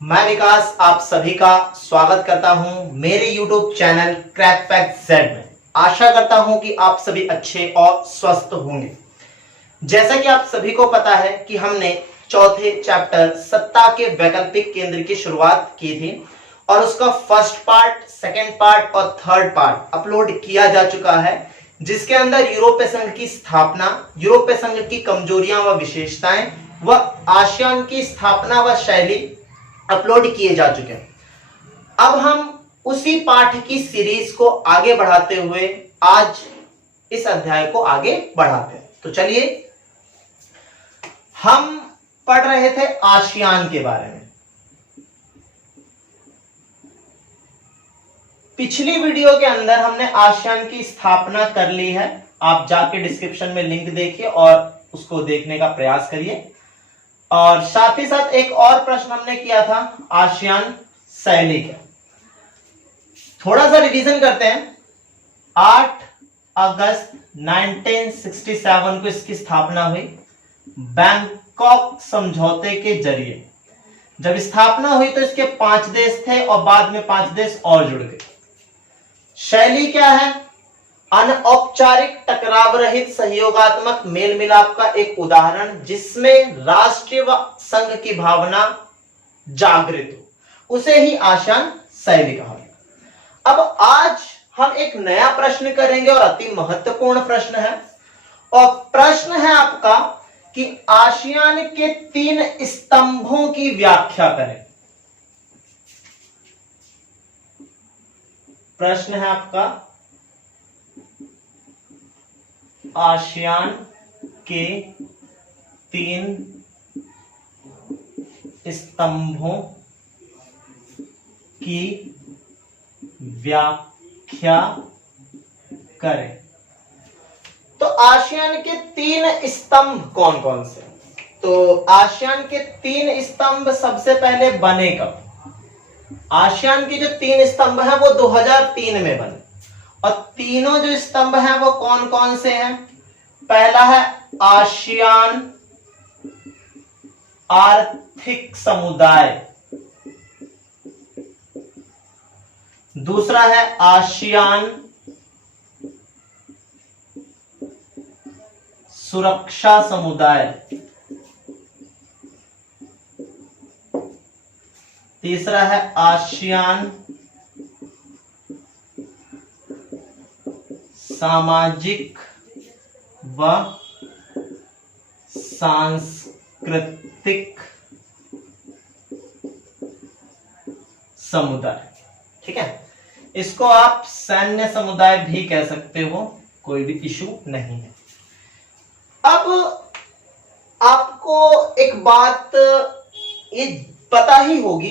मैं विकास आप सभी का स्वागत करता हूं मेरे YouTube channel crack fact Z में। आशा करता हूं कि आप सभी अच्छे और स्वस्थ होंगे। जैसा कि आप सभी को पता है कि हमने चौथे चैप्टर सत्ता के वैकल्पिक केंद्र की शुरुआत की थी और उसका फर्स्ट पार्ट, सेकेंड पार्ट और थर्ड पार्ट अपलोड किया जा चुका है, जिसके अंदर यूरोपीय संघ की स्थापना, यूरोपीय संघ की कमजोरियां व विशेषताएं व आसियान की स्थापना व शैली अपलोड किए जा चुके हैं। अब हम उसी पाठ की सीरीज को आगे बढ़ाते हुए आज इस अध्याय को आगे बढ़ाते हैं। तो चलिए, हम पढ़ रहे थे आसियान के बारे में। पिछली वीडियो के अंदर हमने आसियान की स्थापना कर ली है। आप जाके डिस्क्रिप्शन में लिंक देखिए और उसको देखने का प्रयास करिए। और साथ ही साथ एक और प्रश्न हमने किया था आसियान शैली का। थोड़ा सा रिवीजन करते हैं। 8 अगस्त 1967 को इसकी स्थापना हुई बैंकॉक समझौते के जरिए। जब स्थापना हुई तो इसके 5 देश थे और बाद में 5 देश और जुड़ गए। शैली क्या है? अनौपचारिक टकराव रहित सहयोगात्मक मेल मिलाप का एक उदाहरण, जिसमें राष्ट्रीय व संघ की भावना जागृत हो, उसे ही आसियान शैली कहा गया। अब आज हम एक नया प्रश्न करेंगे और अति महत्वपूर्ण प्रश्न है। और प्रश्न है आपका कि आसियान के 3 स्तंभों की व्याख्या करें। प्रश्न है आपका आसियान के 3 स्तंभों की व्याख्या करें। तो आसियान के 3 स्तंभ कौन कौन से? तो आसियान के 3 स्तंभ सबसे पहले बने कब? आसियान के जो 3 स्तंभ हैं वो 2003 में बने। और तीनों जो स्तंभ हैं वो कौन कौन से हैं? पहला है आसियान आर्थिक समुदाय, दूसरा है आसियान सुरक्षा समुदाय, तीसरा है आसियान सामाजिक व सांस्कृतिक समुदाय। ठीक है, इसको आप सैन्य समुदाय भी कह सकते हो, कोई भी इशू नहीं है। अब आपको एक बात ये पता ही होगी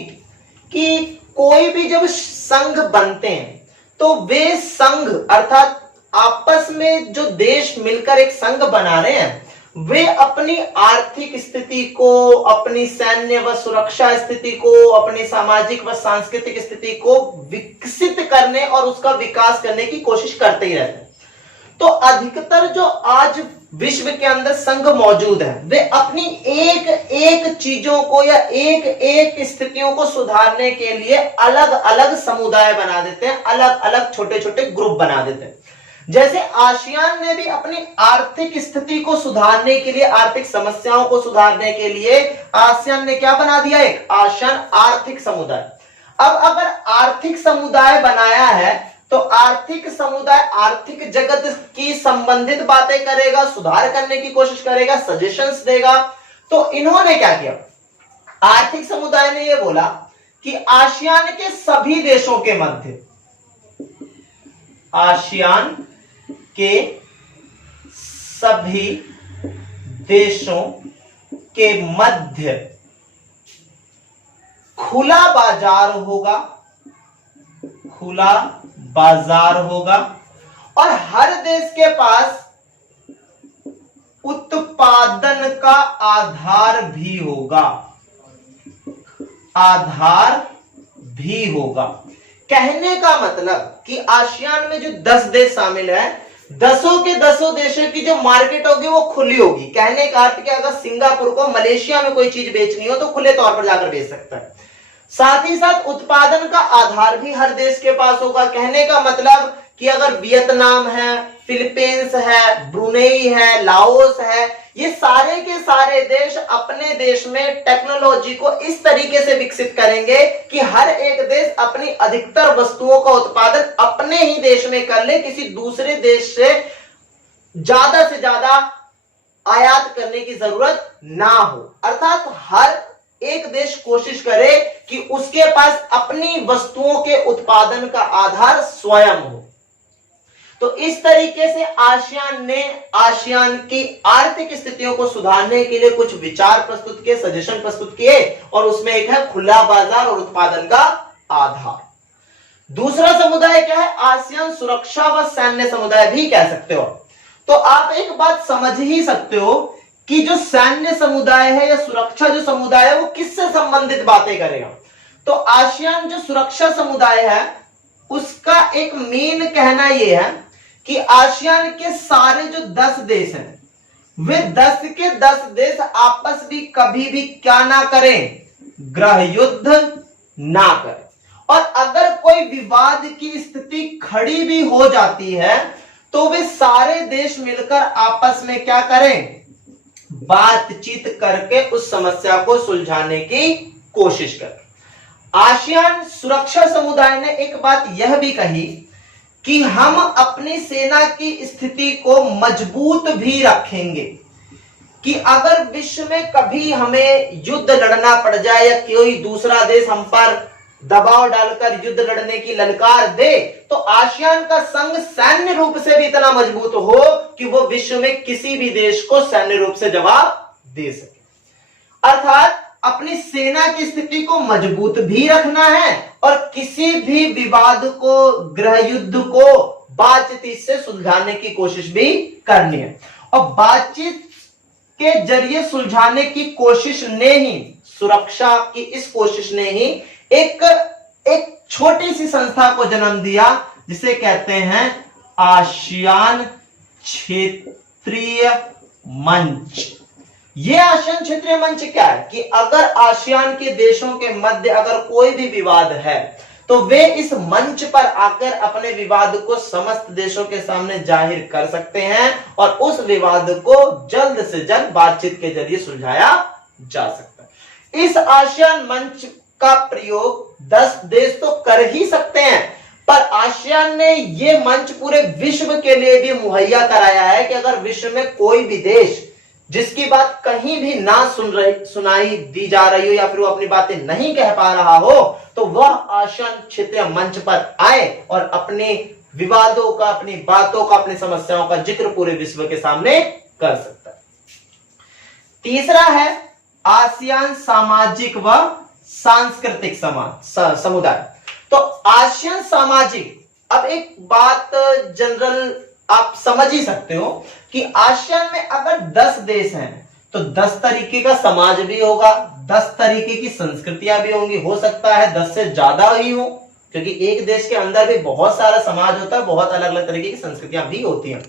कि कोई भी जब संघ बनते हैं तो वे संघ अर्थात आपस में जो देश मिलकर एक संघ बना रहे हैं, वे अपनी आर्थिक स्थिति को, अपनी सैन्य व सुरक्षा स्थिति को, अपनी सामाजिक व सांस्कृतिक स्थिति को विकसित करने और उसका विकास करने की कोशिश करते ही रहते हैं। तो अधिकतर जो आज विश्व के अंदर संघ मौजूद है, वे अपनी एक एक चीजों को या एक एक स्थितियों को सुधारने के लिए अलग अलग समुदाय बना देते हैं, अलग अलग छोटे छोटे ग्रुप बना देते हैं। जैसे आसियान ने भी अपनी आर्थिक स्थिति को सुधारने के लिए, आर्थिक समस्याओं को सुधारने के लिए आसियान ने क्या बना दिया? एक आसियान आर्थिक समुदाय। अब अगर आर्थिक समुदाय बनाया है तो आर्थिक समुदाय आर्थिक जगत की संबंधित बातें करेगा, सुधार करने की कोशिश करेगा, सजेशंस देगा। तो इन्होंने क्या किया? आर्थिक समुदाय ने यह बोला कि आसियान के सभी देशों के मध्य, आसियान के सभी देशों के मध्य खुला बाजार होगा, खुला बाजार होगा और हर देश के पास उत्पादन का आधार भी होगा, आधार भी होगा। कहने का मतलब कि आसियान में जो 10 देश शामिल है, 10 के 10 देशों की जो मार्केट होगी वो खुली होगी। कहने का अर्थ कि अगर सिंगापुर को मलेशिया में कोई चीज बेचनी हो तो खुले तौर पर जाकर बेच सकता है। साथ ही साथ उत्पादन का आधार भी हर देश के पास होगा। कहने का मतलब कि अगर वियतनाम है, फिलीपींस है, ब्रुनेई है, लाओस है, ये सारे के सारे देश अपने देश में टेक्नोलॉजी को इस तरीके से विकसित करेंगे कि हर एक देश अपनी अधिकतर वस्तुओं का उत्पादन अपने ही देश में कर ले, किसी दूसरे देश से ज्यादा आयात करने की जरूरत ना हो। अर्थात हर एक देश कोशिश करे कि उसके पास अपनी वस्तुओं के उत्पादन का आधार स्वयं हो। तो इस तरीके से आसियान ने आसियान की आर्थिक स्थितियों को सुधारने के लिए कुछ विचार प्रस्तुत किए, सजेशन प्रस्तुत किए, और उसमें एक है खुला बाजार और उत्पादन का आधार। दूसरा समुदाय क्या है? आसियान सुरक्षा व सैन्य समुदाय भी कह सकते हो। तो आप एक बात समझ ही सकते हो कि जो सैन्य समुदाय है या सुरक्षा जो समुदाय है वो किससे संबंधित बातें करेगा। तो आसियान जो सुरक्षा समुदाय है उसका एक मेन कहना यह है कि आसियान के सारे जो 10 देश हैं वे 10 के 10 देश आपस में कभी भी क्या ना करें, गृह युद्ध ना करें। और अगर कोई विवाद की स्थिति खड़ी भी हो जाती है तो वे सारे देश मिलकर आपस में क्या करें, बातचीत करके उस समस्या को सुलझाने की कोशिश करें। आसियान सुरक्षा समुदाय ने एक बात यह भी कही कि हम अपनी सेना की स्थिति को मजबूत भी रखेंगे कि अगर विश्व में कभी हमें युद्ध लड़ना पड़ जाए या कोई दूसरा देश हम पर दबाव डालकर युद्ध लड़ने की ललकार दे तो आसियान का संघ सैन्य रूप से भी इतना मजबूत हो कि वो विश्व में किसी भी देश को सैन्य रूप से जवाब दे सके। अर्थात अपनी सेना की स्थिति को मजबूत भी रखना है और किसी भी विवाद को, गृह युद्ध को बातचीत से सुलझाने की कोशिश भी करनी है। और बातचीत के जरिए सुलझाने की कोशिश ने ही, सुरक्षा की इस कोशिश ने ही एक छोटी सी संस्था को जन्म दिया जिसे कहते हैं आसियान क्षेत्रीय मंच। ये आसियान क्षेत्रीय मंच क्या है कि अगर आसियान के देशों के मध्य अगर कोई भी विवाद है तो वे इस मंच पर आकर अपने विवाद को समस्त देशों के सामने जाहिर कर सकते हैं और उस विवाद को जल्द से जल्द बातचीत के जरिए सुलझाया जा सकता है। इस आसियान मंच का प्रयोग 10 देश तो कर ही सकते हैं, पर आसियान ने यह मंच पूरे विश्व के लिए भी मुहैया कराया है कि अगर विश्व में कोई भी देश जिसकी बात कहीं भी ना सुनाई दी जा रही हो या फिर वो अपनी बातें नहीं कह पा रहा हो तो वह आसियान क्षेत्रीय मंच पर आए और अपने विवादों का, अपनी बातों का, अपनी समस्याओं का जिक्र पूरे विश्व के सामने कर सकता है। तीसरा है आसियान सामाजिक व सांस्कृतिक समुदाय। तो आसियान सामाजिक, अब एक बात जनरल आप समझ ही सकते हो कि आसियान में अगर 10 देश हैं तो 10 तरीके का समाज भी होगा, 10 तरीके की संस्कृतियां भी होंगी, हो सकता है 10 से ज्यादा ही हो क्योंकि एक देश के अंदर भी बहुत सारा समाज होता है, बहुत अलग अलग तरीके की संस्कृतियां भी होती हैं।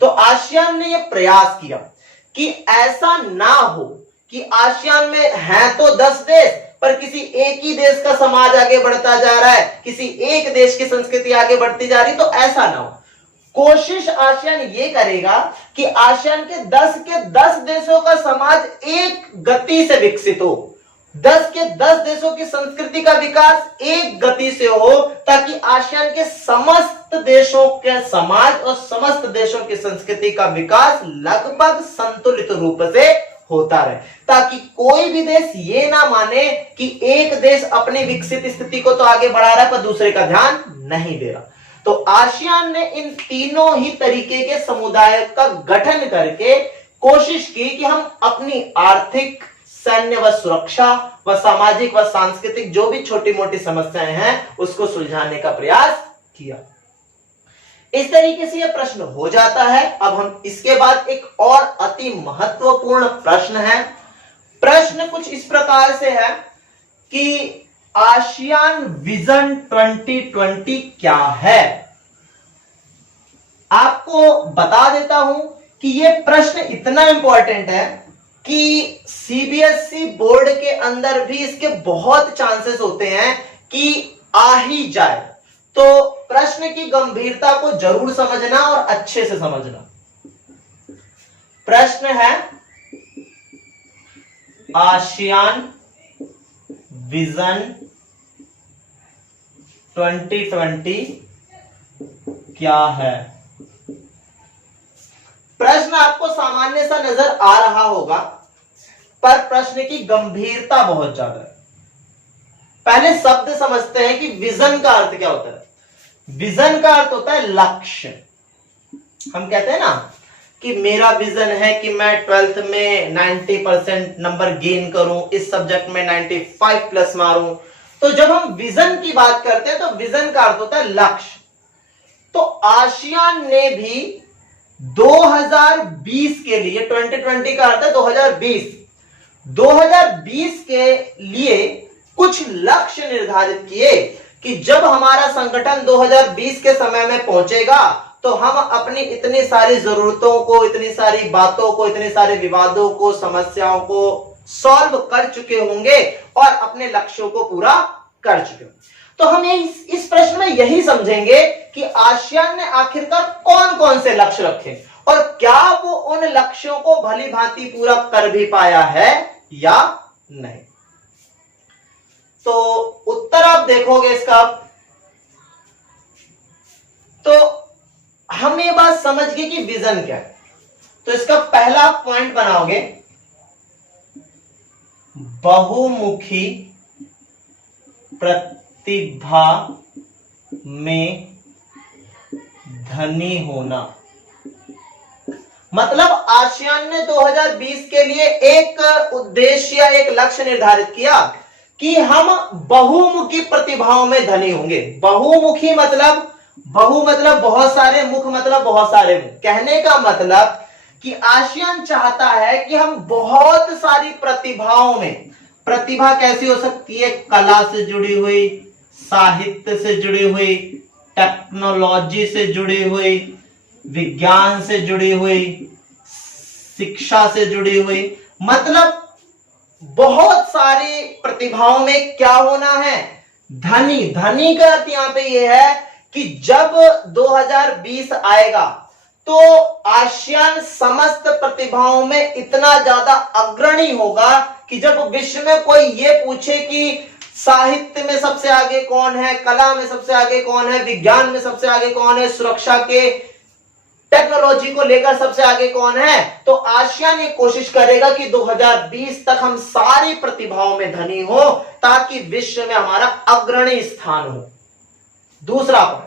तो आसियान ने यह प्रयास किया कि ऐसा ना हो कि आसियान में है तो 10 देश पर किसी एक ही देश का समाज आगे बढ़ता जा रहा है, किसी एक देश की संस्कृति आगे बढ़ती जा रही, तो ऐसा ना हो। कोशिश आसियान ये करेगा कि आसियान के 10 देशों का समाज एक गति से विकसित हो, 10 के 10 देशों की संस्कृति का विकास एक गति से हो ताकि आसियान के समस्त देशों के समाज और समस्त देशों की संस्कृति का विकास लगभग संतुलित रूप से होता रहे, ताकि कोई भी देश ये ना माने कि एक देश अपनी विकसित स्थिति को तो आगे बढ़ा रहा है पर दूसरे का ध्यान नहीं दे रहा। तो आसियान ने इन तीनों ही तरीके के समुदाय का गठन करके कोशिश की कि हम अपनी आर्थिक, सैन्य व सुरक्षा व सामाजिक व सांस्कृतिक जो भी छोटी मोटी समस्याएं हैं उसको सुलझाने का प्रयास किया। इस तरीके से यह प्रश्न हो जाता है। अब हम इसके बाद एक और अति महत्वपूर्ण प्रश्न है। प्रश्न कुछ इस प्रकार से है कि आसियान विजन 2020 क्या है। आपको बता देता हूं कि यह प्रश्न इतना इंपॉर्टेंट है कि सीबीएसई बोर्ड के अंदर भी इसके बहुत चांसेस होते हैं कि आ ही जाए। तो प्रश्न की गंभीरता को जरूर समझना और अच्छे से समझना। प्रश्न है आसियान विजन 2020 क्या है। प्रश्न आपको सामान्य सा नजर आ रहा होगा, पर प्रश्न की गंभीरता बहुत ज्यादा है। पहले शब्द समझते हैं कि विजन का अर्थ क्या होता है। विजन का अर्थ होता है लक्ष्य। हम कहते हैं ना कि मेरा विजन है कि मैं 12th में 90% नंबर गेन करूं, इस सब्जेक्ट में 95 प्लस मारूं। तो जब हम विजन की बात करते हैं तो विजन का अर्थ होता है लक्ष्य। तो आसियान ने भी 2020 के लिए, 2020 का अर्थ है 2020 के लिए कुछ लक्ष्य निर्धारित किए कि जब हमारा संगठन 2020 के समय में पहुंचेगा तो हम अपनी इतनी सारी जरूरतों को, इतनी सारी बातों को, इतने सारे विवादों को, समस्याओं को सॉल्व कर चुके होंगे और अपने लक्ष्यों को पूरा कर चुके होंगे। तो हम इस प्रश्न में यही समझेंगे कि आसियान ने आखिरकार कौन कौन से लक्ष्य रखे और क्या वो उन लक्ष्यों को भली भांति पूरा कर भी पाया है या नहीं। तो उत्तर आप देखोगे इसका। तो हम ये बात समझ गए कि विजन क्या है। तो इसका पहला पॉइंट बनाओगे, बहुमुखी प्रतिभा में धनी होना। मतलब आसियान ने 2020 के लिए एक उद्देश्य या एक लक्ष्य निर्धारित किया कि हम बहुमुखी प्रतिभाओं में धनी होंगे। बहुमुखी मतलब, बहु मतलब बहुत सारे, मुख मतलब बहुत सारे मुख। कहने का मतलब कि आसियान चाहता है कि हम बहुत सारी प्रतिभाओं में, प्रतिभा कैसी हो सकती है, कला से जुड़ी हुई, साहित्य से जुड़ी हुई, टेक्नोलॉजी से जुड़ी हुई, विज्ञान से जुड़ी हुई, शिक्षा से जुड़ी हुई, मतलब बहुत सारी प्रतिभाओं में क्या होना है, धनी। धनी का अर्थ यहां पे यह है कि जब 2020 आएगा तो आसियान समस्त प्रतिभाओं में इतना ज्यादा अग्रणी होगा कि जब विश्व में कोई ये पूछे कि साहित्य में सबसे आगे कौन है, कला में सबसे आगे कौन है, विज्ञान में सबसे आगे कौन है, सुरक्षा के, टेक्नोलॉजी को लेकर सबसे आगे कौन है, तो आसियान ये कोशिश करेगा कि 2020 तक हम सारी प्रतिभाओं में धनी हो ताकि विश्व में हमारा अग्रणी स्थान हो। दूसरा पॉइंट,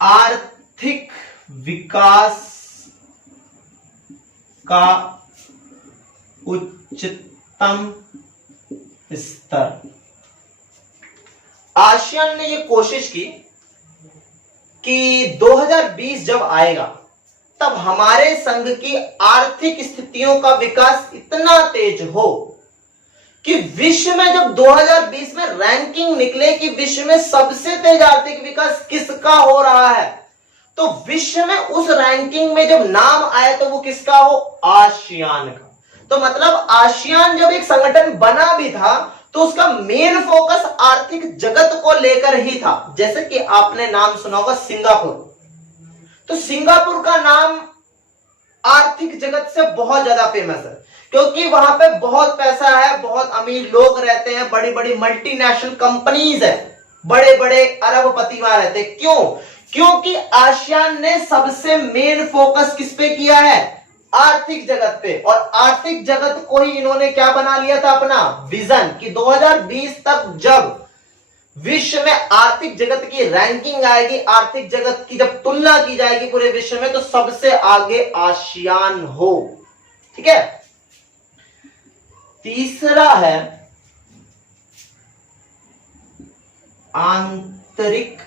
आर्थिक विकास का उच्चतम स्तर। आसियान ने यह कोशिश की कि 2020 जब आएगा तब हमारे संघ की आर्थिक स्थितियों का विकास इतना तेज हो कि विश्व में जब 2020 में रैंकिंग निकले कि विश्व में सबसे तेज आर्थिक विकास किसका हो रहा है, तो विश्व में उस रैंकिंग में जब नाम आए तो वो किसका हो, आसियान का। तो मतलब आसियान जब एक संगठन बना भी था तो उसका मेन फोकस आर्थिक जगत को लेकर ही था। जैसे कि आपने नाम सुना होगा सिंगापुर, तो सिंगापुर का नाम आर्थिक जगत से बहुत ज्यादा फेमस है क्योंकि वहां पे बहुत पैसा है, बहुत अमीर लोग रहते हैं, बड़ी बड़ी मल्टीनेशनल कंपनीज है, बड़े बड़े अरबपति वहां रहते हैं। क्यों? क्योंकि आसियान ने सबसे मेन फोकस किस पे किया है, आर्थिक जगत पे। और आर्थिक जगत को ही इन्होंने क्या बना लिया था अपना विजन, कि 2020 तक जब विश्व में आर्थिक जगत की रैंकिंग आएगी, आर्थिक जगत की जब तुलना की जाएगी पूरे विश्व में, तो सबसे आगे आसियान हो। ठीक है। तीसरा है आंतरिक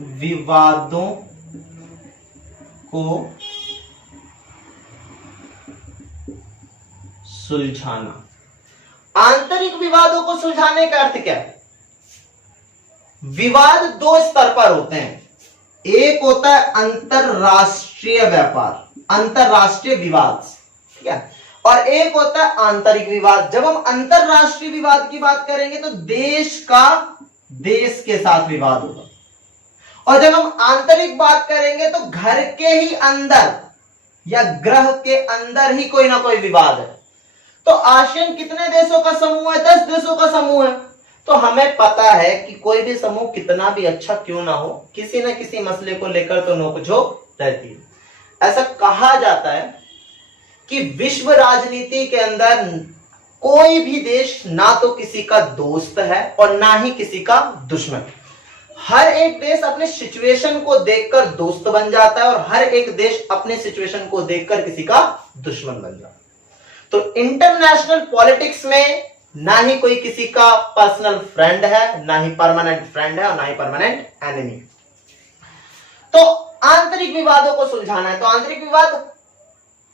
विवादों को सुलझाना। आंतरिक विवादों को सुलझाने का अर्थ क्या है? विवाद दो स्तर पर होते हैं। एक होता है अंतरराष्ट्रीय व्यापार, अंतरराष्ट्रीय विवाद, ठीक है, और एक होता है आंतरिक विवाद। जब हम अंतरराष्ट्रीय विवाद की बात करेंगे तो देश का देश के साथ विवाद होगा, और जब हम आंतरिक बात करेंगे तो घर के ही अंदर या ग्रह के अंदर ही कोई ना कोई विवाद है। तो आसियान कितने देशों का समूह है? 10 देशों का समूह है। तो हमें पता है कि कोई भी समूह कितना भी अच्छा क्यों ना हो, किसी न किसी मसले को लेकर तो नोकझोंक रहती है। ऐसा कहा जाता है कि विश्व राजनीति के अंदर कोई भी देश ना तो किसी का दोस्त है और ना ही किसी का दुश्मन। हर एक देश अपने सिचुएशन को देखकर दोस्त बन जाता है और हर एक देश अपने सिचुएशन को देखकर किसी का दुश्मन बन जाता है। तो इंटरनेशनल पॉलिटिक्स में ना ही कोई किसी का पर्सनल फ्रेंड है, ना ही परमानेंट फ्रेंड है और ना ही परमानेंट एनिमी। तो आंतरिक विवादों को सुलझाना है, तो आंतरिक विवाद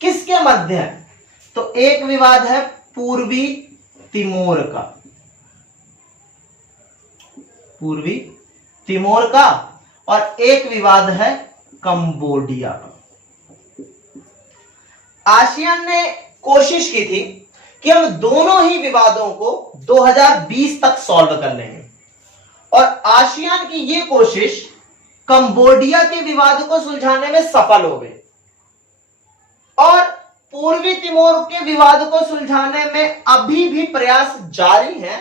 किसके मध्य है? तो एक विवाद है पूर्वी तिमोर का, पूर्वी तिमोर का, और एक विवाद है कंबोडिया का। आसियान ने कोशिश की थी कि हम दोनों ही विवादों को 2020 तक सॉल्व कर लेंगे, और आसियान की यह कोशिश कंबोडिया के विवाद को सुलझाने में सफल हो गई, और पूर्वी तिमोर के विवाद को सुलझाने में अभी भी प्रयास जारी है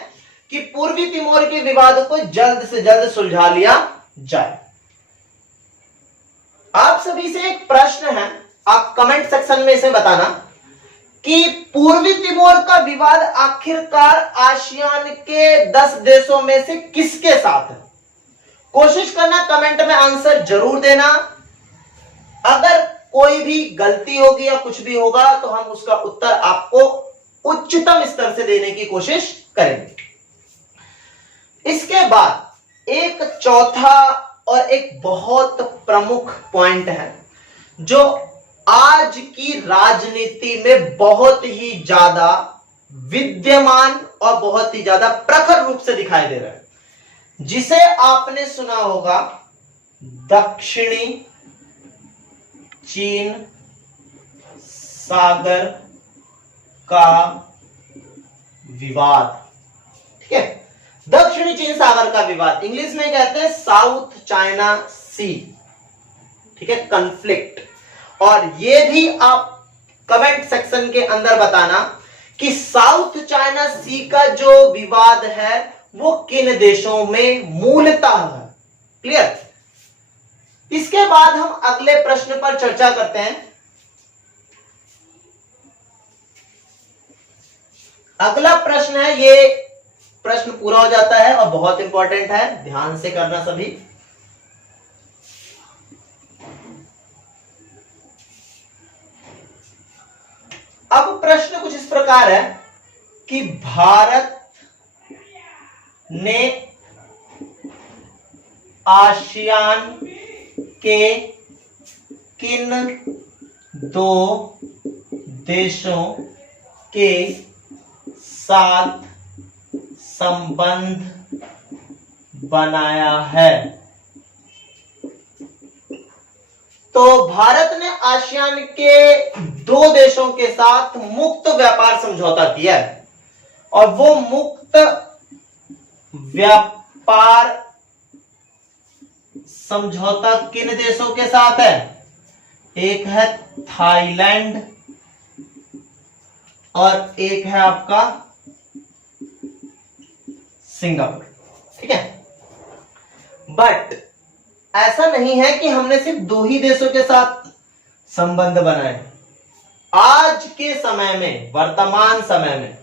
कि पूर्वी तिमोर के विवाद को जल्द से जल्द सुलझा लिया जाए। आप सभी से एक प्रश्न है, आप कमेंट सेक्शन में इसे बताना कि पूर्वी तिमोर का विवाद आखिरकार आसियान के 10 देशों में से किसके साथ है? कोशिश करना कमेंट में आंसर जरूर देना। अगर कोई भी गलती होगी या कुछ भी होगा तो हम उसका उत्तर आपको उच्चतम स्तर से देने की कोशिश करेंगे। इसके बाद एक चौथा और एक बहुत प्रमुख पॉइंट है जो आज की राजनीति में बहुत ही ज्यादा विद्यमान और बहुत ही ज्यादा प्रखर रूप से दिखाई दे रहा है, जिसे आपने सुना होगा दक्षिणी चीन सागर का विवाद। ठीक है, दक्षिणी चीन सागर का विवाद, इंग्लिश में कहते हैं साउथ चाइना सी, ठीक है, कॉन्फ्लिक्ट। और ये भी आप कमेंट सेक्शन के अंदर बताना कि साउथ चाइना सी का जो विवाद है वो किन देशों में मूलतः है। क्लियर? इसके बाद हम अगले प्रश्न पर चर्चा करते हैं। अगला प्रश्न है, ये प्रश्न पूरा हो जाता है और बहुत इंपॉर्टेंट है, ध्यान से करना सभी। अब प्रश्न कुछ इस प्रकार है कि भारत ने आसियान के किन 2 देशों के साथ संबंध बनाया है? तो भारत ने आसियान के 2 देशों के साथ मुक्त व्यापार समझौता किया है, और वो मुक्त व्यापार समझौता किन देशों के साथ है? एक है थाईलैंड और एक है आपका सिंगापुर। ठीक है, बट ऐसा नहीं है कि हमने सिर्फ 2 ही देशों के साथ संबंध बनाए। आज के समय में, वर्तमान समय में,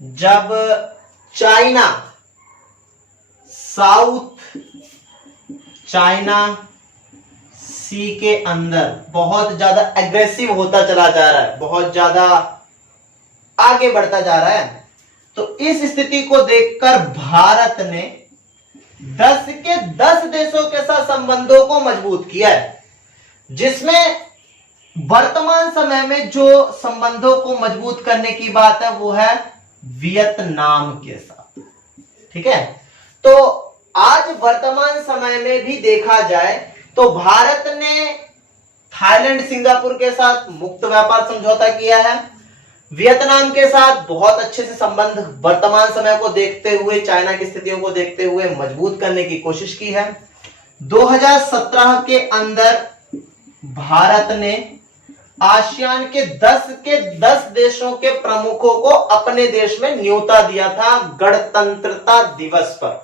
जब चाइना साउथ चाइना सी के अंदर बहुत ज्यादा एग्रेसिव होता चला जा रहा है, बहुत ज्यादा आगे बढ़ता जा रहा है, तो इस स्थिति को देखकर भारत ने 10 के 10 देशों के साथ संबंधों को मजबूत किया है, जिसमें वर्तमान समय में जो संबंधों को मजबूत करने की बात है वो है वियतनाम के साथ। ठीक है, तो आज वर्तमान समय में भी देखा जाए तो भारत ने थाईलैंड सिंगापुर के साथ मुक्त व्यापार समझौता किया है, वियतनाम के साथ बहुत अच्छे से संबंध वर्तमान समय को देखते हुए, चाइना की स्थितियों को देखते हुए मजबूत करने की कोशिश की है। 2017 के अंदर भारत ने आसियान के 10 देशों के प्रमुखों को अपने देश में न्योता दिया था गणतंत्रता दिवस पर।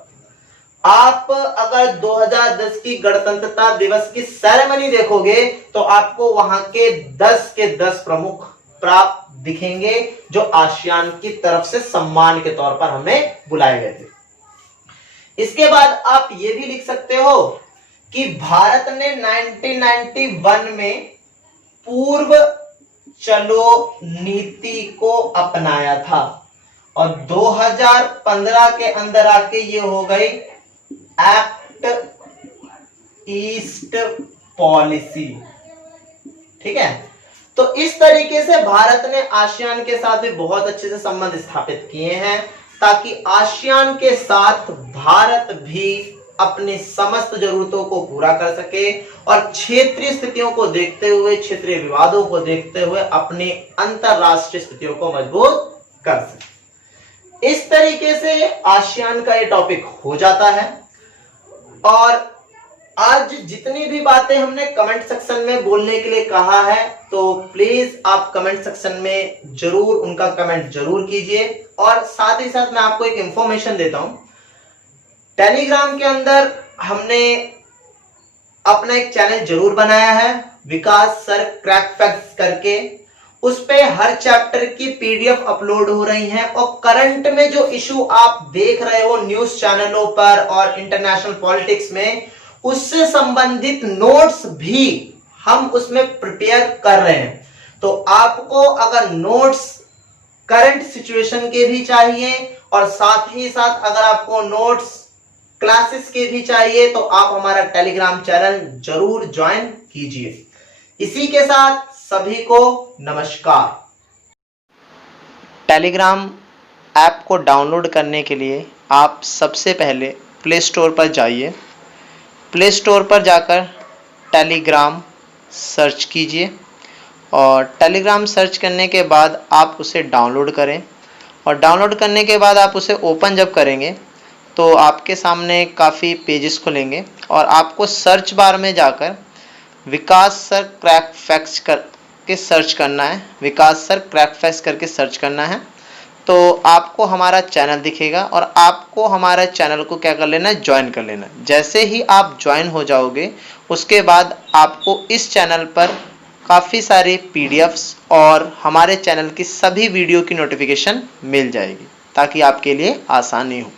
आप अगर 2010 की गणतंत्रता दिवस की सेरेमनी देखोगे तो आपको वहां के 10 प्रमुख प्राप्त दिखेंगे जो आसियान की तरफ से सम्मान के तौर पर हमें बुलाए गए थे। इसके बाद आप ये भी लिख सकते हो कि भारत ने 1991 में पूर्व चलो नीति को अपनाया था और 2015 के अंदर आके ये हो गई एक्ट ईस्ट पॉलिसी। ठीक है, तो इस तरीके से भारत ने आसियान के साथ भी बहुत अच्छे से संबंध स्थापित किए हैं ताकि आसियान के साथ भारत भी अपनी समस्त जरूरतों को पूरा कर सके और क्षेत्रीय स्थितियों को देखते हुए, क्षेत्रीय विवादों को देखते हुए अपनी अंतरराष्ट्रीय स्थितियों को मजबूत कर सके। इस तरीके से आसियान का ये टॉपिक हो जाता है। और आज जितनी भी बातें हमने कमेंट सेक्शन में बोलने के लिए कहा है तो प्लीज आप कमेंट सेक्शन में जरूर उनका कमेंट जरूर कीजिए। और साथ ही साथ मैं आपको एक इंफॉर्मेशन देता हूं, टेलीग्राम के अंदर हमने अपना एक चैनल जरूर बनाया है विकास सर क्रैक फैक्ट्स करके। उस पे हर चैप्टर की पीडीएफ अपलोड हो रही है और करंट में जो इशू आप देख रहे हो न्यूज चैनलों पर और इंटरनेशनल पॉलिटिक्स में, उससे संबंधित नोट्स भी हम उसमें प्रिपेयर कर रहे हैं। तो आपको अगर नोट्स करंट सिचुएशन के भी चाहिए और साथ ही साथ अगर आपको नोट्स क्लासेस के भी चाहिए तो आप हमारा टेलीग्राम चैनल जरूर ज्वाइन कीजिए। इसी के साथ सभी को नमस्कार। टेलीग्राम ऐप को डाउनलोड करने के लिए आप सबसे पहले प्ले स्टोर पर जाइए। प्ले स्टोर पर जाकर टेलीग्राम सर्च कीजिए और टेलीग्राम सर्च करने के बाद आप उसे डाउनलोड करें और डाउनलोड करने के बाद आप उसे ओपन जब करेंगे तो आपके सामने काफ़ी पेजेस खुलेंगे और आपको सर्च बार में जाकर विकास सर क्रैक फैक्ट्स करके सर्च करना है। विकास सर क्रैक फैक्ट्स करके सर्च करना है तो आपको हमारा चैनल दिखेगा और आपको हमारे चैनल को क्या कर लेना है, ज्वाइन कर लेना है। जैसे ही आप ज्वाइन हो जाओगे उसके बाद आपको इस चैनल पर काफ़ी सारी पीडीएफ्स और हमारे चैनल की सभी वीडियो की नोटिफिकेशन मिल जाएगी ताकि आपके लिए आसानी हो।